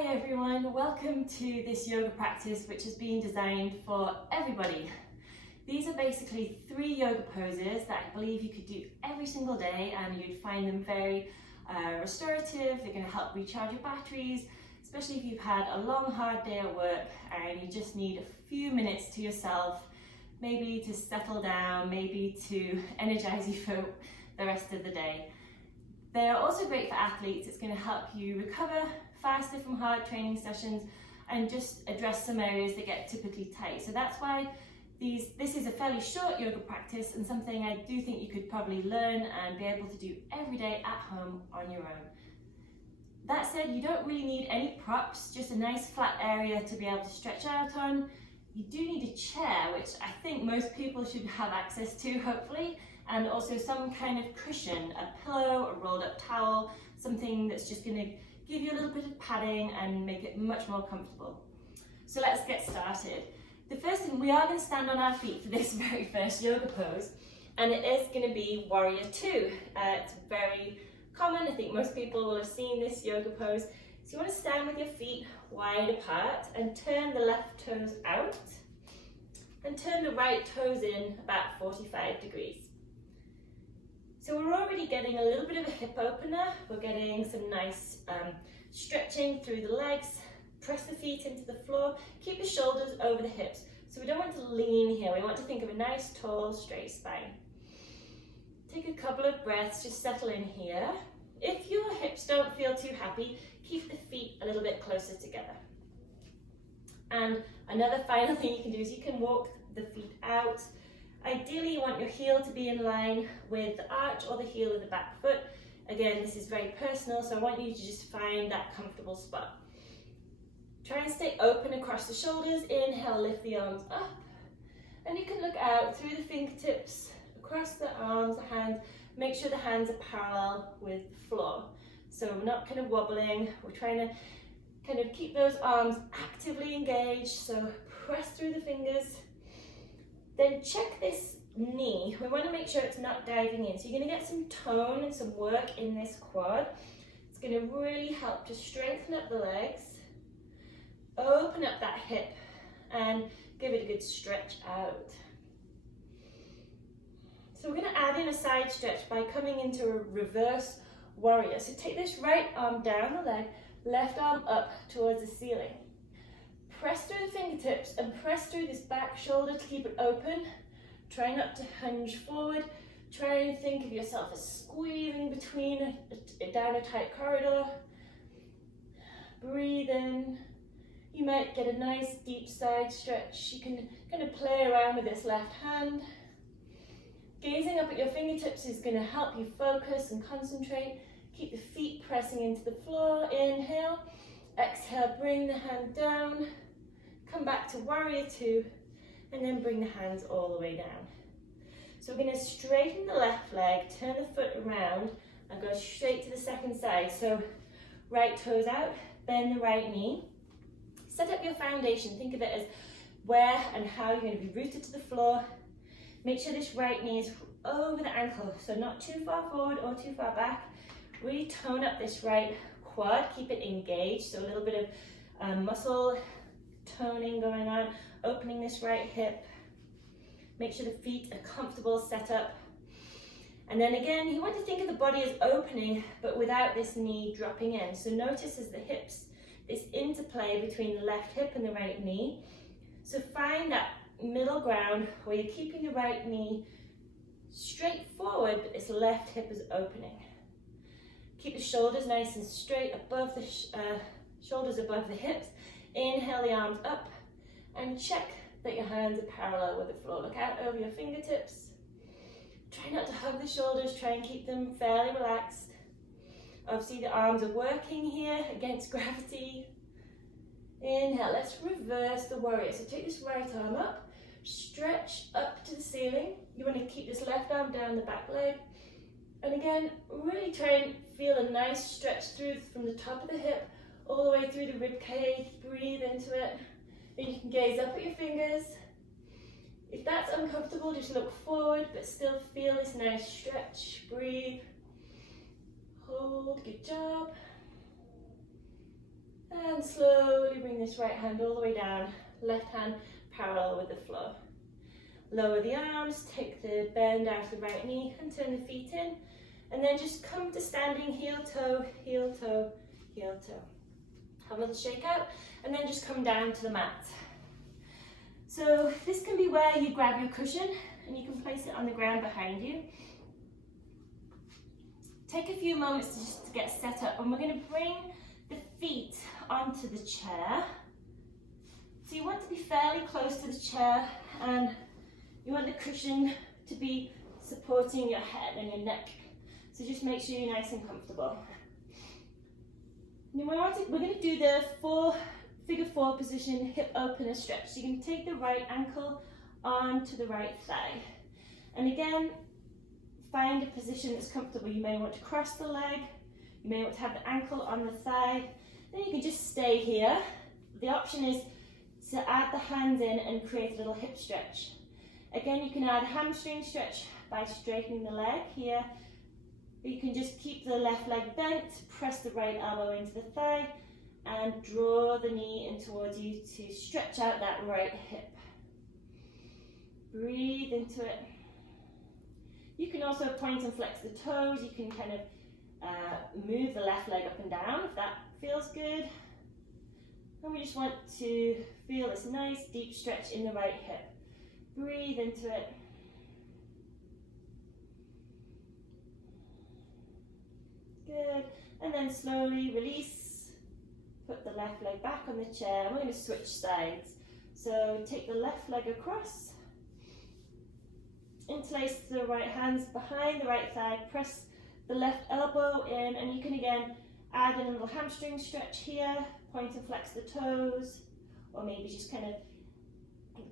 Hi everyone, welcome to this yoga practice which has been designed for everybody. These are basically 3 yoga poses that I believe you could do every single day and you'd find them very restorative. They're going to help recharge your batteries, especially if you've had a long hard day at work and you just need a few minutes to yourself, maybe to settle down, maybe to energize you for the rest of the day. They're also great for athletes. It's going to help you recover faster from hard training sessions and just address some areas that get typically tight. So that's why this is a fairly short yoga practice and something I do think you could probably learn and be able to do every day at home on your own. That said, you don't really need any props, just a nice flat area to be able to stretch out on. You do need a chair, which I think most people should have access to, hopefully, and also some kind of cushion, a pillow, a rolled up towel, something that's just going to give you a little bit of padding and make it much more comfortable. So let's get started. The first thing, we are going to stand on our feet for this very first yoga pose, and it is going to be Warrior Two. It's very common, I think most people will have seen this yoga pose. So you want to stand with your feet wide apart and turn the left toes out and turn the right toes in about 45 degrees. So we're already getting a little bit of a hip opener. We're getting some nice stretching through the legs. Press the feet into the floor. Keep the shoulders over the hips. So we don't want to lean here. We want to think of a nice, tall, straight spine. Take a couple of breaths, just settle in here. If your hips don't feel too happy, keep the feet a little bit closer together. And another final thing you can do is you can walk the feet out. Ideally, you want your heel to be in line with the arch or the heel of the back foot. Again, this is very personal, so I want you to just find that comfortable spot. Try and stay open across the shoulders. Inhale, lift the arms up. And you can look out through the fingertips, across the arms, the hands. Make sure the hands are parallel with the floor. So we're not kind of wobbling. We're trying to kind of keep those arms actively engaged. So press through the fingers. Then check this knee. We want to make sure it's not diving in. So you're going to get some tone and some work in this quad. It's going to really help to strengthen up the legs, open up that hip, and give it a good stretch out. So we're going to add in a side stretch by coming into a reverse warrior. So take this right arm down the leg, left arm up towards the ceiling. Press through the fingertips and press through this back shoulder to keep it open. Try not to hunge forward. Try and think of yourself as squeezing between down a tight corridor. Breathe in. You might get a nice deep side stretch. You can kind of play around with this left hand. Gazing up at your fingertips is going to help you focus and concentrate. Keep the feet pressing into the floor. Inhale. Exhale, bring the hand down. Come back to Warrior Two, and then bring the hands all the way down. So we're going to straighten the left leg, turn the foot around, and go straight to the second side. So right toes out, bend the right knee. Set up your foundation. Think of it as where and how you're going to be rooted to the floor. Make sure this right knee is over the ankle, so not too far forward or too far back. Really tone up this right quad, keep it engaged, so a little bit of muscle toning going on, opening this right hip. Make sure the feet are comfortable, set up. And then again, you want to think of the body as opening, but without this knee dropping in. So notice as the hips, this interplay between the left hip and the right knee. So find that middle ground where you're keeping the right knee straight forward, but this left hip is opening. Keep the shoulders nice and straight above the shoulders above the hips. Inhale the arms up and check that your hands are parallel with the floor. Look out over your fingertips. Try not to hug the shoulders. Try and keep them fairly relaxed. Obviously the arms are working here against gravity. Inhale, let's reverse the warrior. So take this right arm up, stretch up to the ceiling. You want to keep this left arm down the back leg. And again, really try and feel a nice stretch through from the top of the hip all the way through the rib cage. Breathe into it. And you can gaze up at your fingers. If that's uncomfortable, just look forward, but still feel this nice stretch. Breathe. Hold, good job. And And slowly bring this right hand all the way down, left hand parallel with the floor. Lower the arms, take the bend out of the right knee and turn the feet in. And then just come to standing, heel toe, heel toe, heel toe. Have a little shake out and then just come down to the mat. So this can be where you grab your cushion and you can place it on the ground behind you. Take a few moments just to get set up, and we're going to bring the feet onto the chair. So you want to be fairly close to the chair, and you want the cushion to be supporting your head and your neck. So just make sure you're nice and comfortable. Now we're going to do the figure four position, hip opener stretch. So you can take the right ankle onto the right thigh. And again, find a position that's comfortable. You may want to cross the leg, you may want to have the ankle on the thigh, then you can just stay here. The option is to add the hands in and create a little hip stretch. Again, you can add a hamstring stretch by straightening the leg here, or you can just keep the left leg bent, press the right elbow into the thigh, and draw the knee in towards you to stretch out that right hip. Breathe into it. You can also point and flex the toes. You can kind of move the left leg up and down if that feels good. And we just want to feel this nice deep stretch in the right hip. Breathe into it. Good. And then slowly release. Put the left leg back on the chair. And we're going to switch sides. So take the left leg across. Interlace the right hands behind the right thigh, press the left elbow in, and you can again add in a little hamstring stretch here, point and flex the toes, or maybe just kind of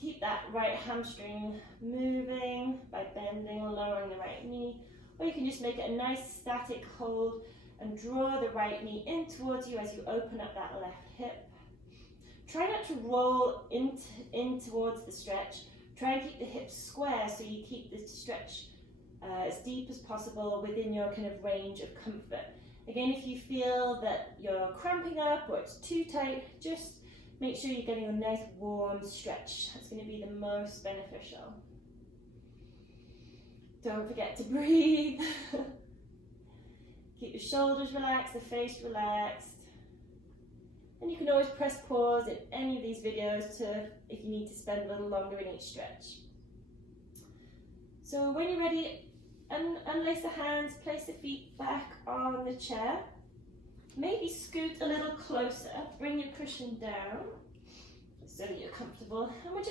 keep that right hamstring moving by bending or lowering the right knee, or you can just make it a nice static hold and draw the right knee in towards you as you open up that left hip. Try not to roll in towards the stretch. Try and keep the hips square so you keep the stretch as deep as possible within your kind of range of comfort. Again, if you feel that you're cramping up or it's too tight, just make sure you're getting a nice warm stretch. That's going to be the most beneficial. Don't forget to breathe. Keep your shoulders relaxed, the face relaxed. And you can always press pause in any of these videos if you need to spend a little longer in each stretch. So when you're ready, unlace the hands, place the feet back on the chair. Maybe scoot a little closer, bring your cushion down so that you're comfortable. And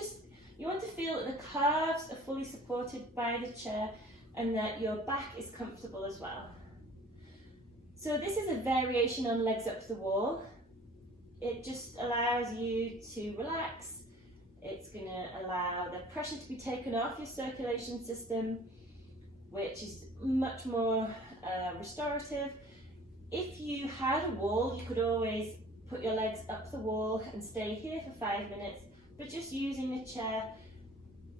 you want to feel that the calves are fully supported by the chair and that your back is comfortable as well. So this is a variation on legs up the wall. It just allows you to relax. It's going to allow the pressure to be taken off your circulation system, which is much more restorative. If you had a wall, you could always put your legs up the wall and stay here for 5 minutes, but just using the chair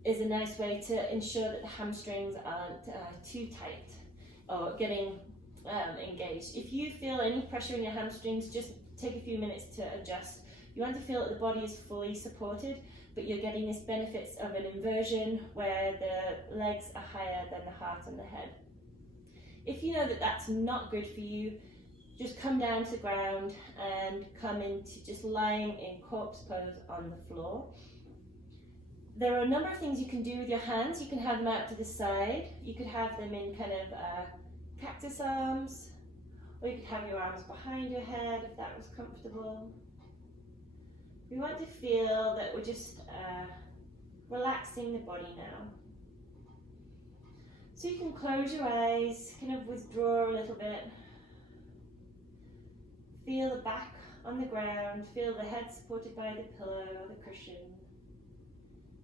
is a nice way to ensure that the hamstrings aren't too tight or getting engaged. If you feel any pressure in your hamstrings, just take a few minutes to adjust. You want to feel that the body is fully supported, but you're getting this benefits of an inversion where the legs are higher than the heart and the head. If you know that that's not good for you, just come down to the ground and come into just lying in corpse pose on the floor. There are a number of things you can do with your hands. You can have them out to the side. You could have them in kind of cactus arms, or you could have your arms behind your head if that was comfortable. We want to feel that we're just relaxing the body now. So you can close your eyes, kind of withdraw a little bit. Feel the back on the ground, feel the head supported by the pillow or the cushion,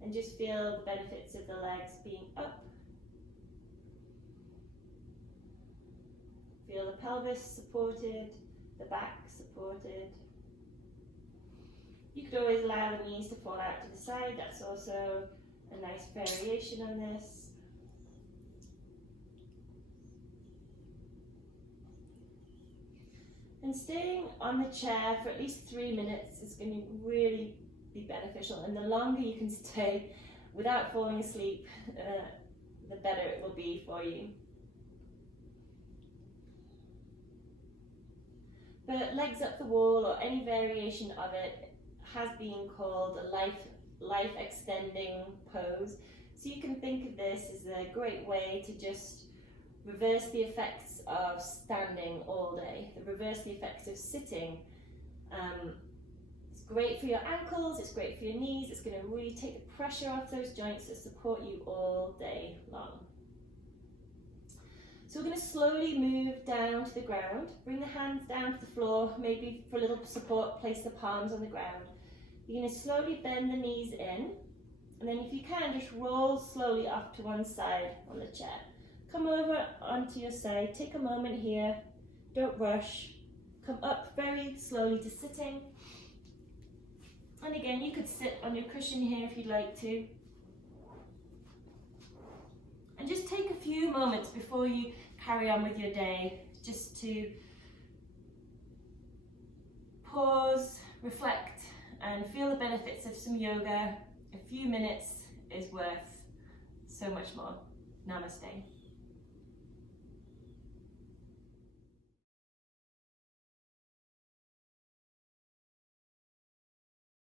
and just feel the benefits of the legs being up. Feel the pelvis supported, the back supported. You could always allow the knees to fall out to the side. That's also a nice variation on this. And staying on the chair for at least 3 minutes is going to really be beneficial, and the longer you can stay without falling asleep, the better it will be for you. But legs up the wall, or any variation of it, has been called a life extending pose. So you can think of this as a great way to just reverse the effects of standing all day, reverse the effects of sitting. It's great for your ankles, it's great for your knees, it's going to really take the pressure off those joints that support you all day long. So we're going to slowly move down to the ground, bring the hands down to the floor, maybe for a little support, place the palms on the ground. You're going to slowly bend the knees in, and then if you can, just roll slowly off to one side on the chair. Come over onto your side, take a moment here, don't rush. Come up very slowly to sitting. And again, you could sit on your cushion here if you'd like to. And just take a few moments before you carry on with your day, just to pause, reflect, and feel the benefits of some yoga. A few minutes is worth so much more. Namaste.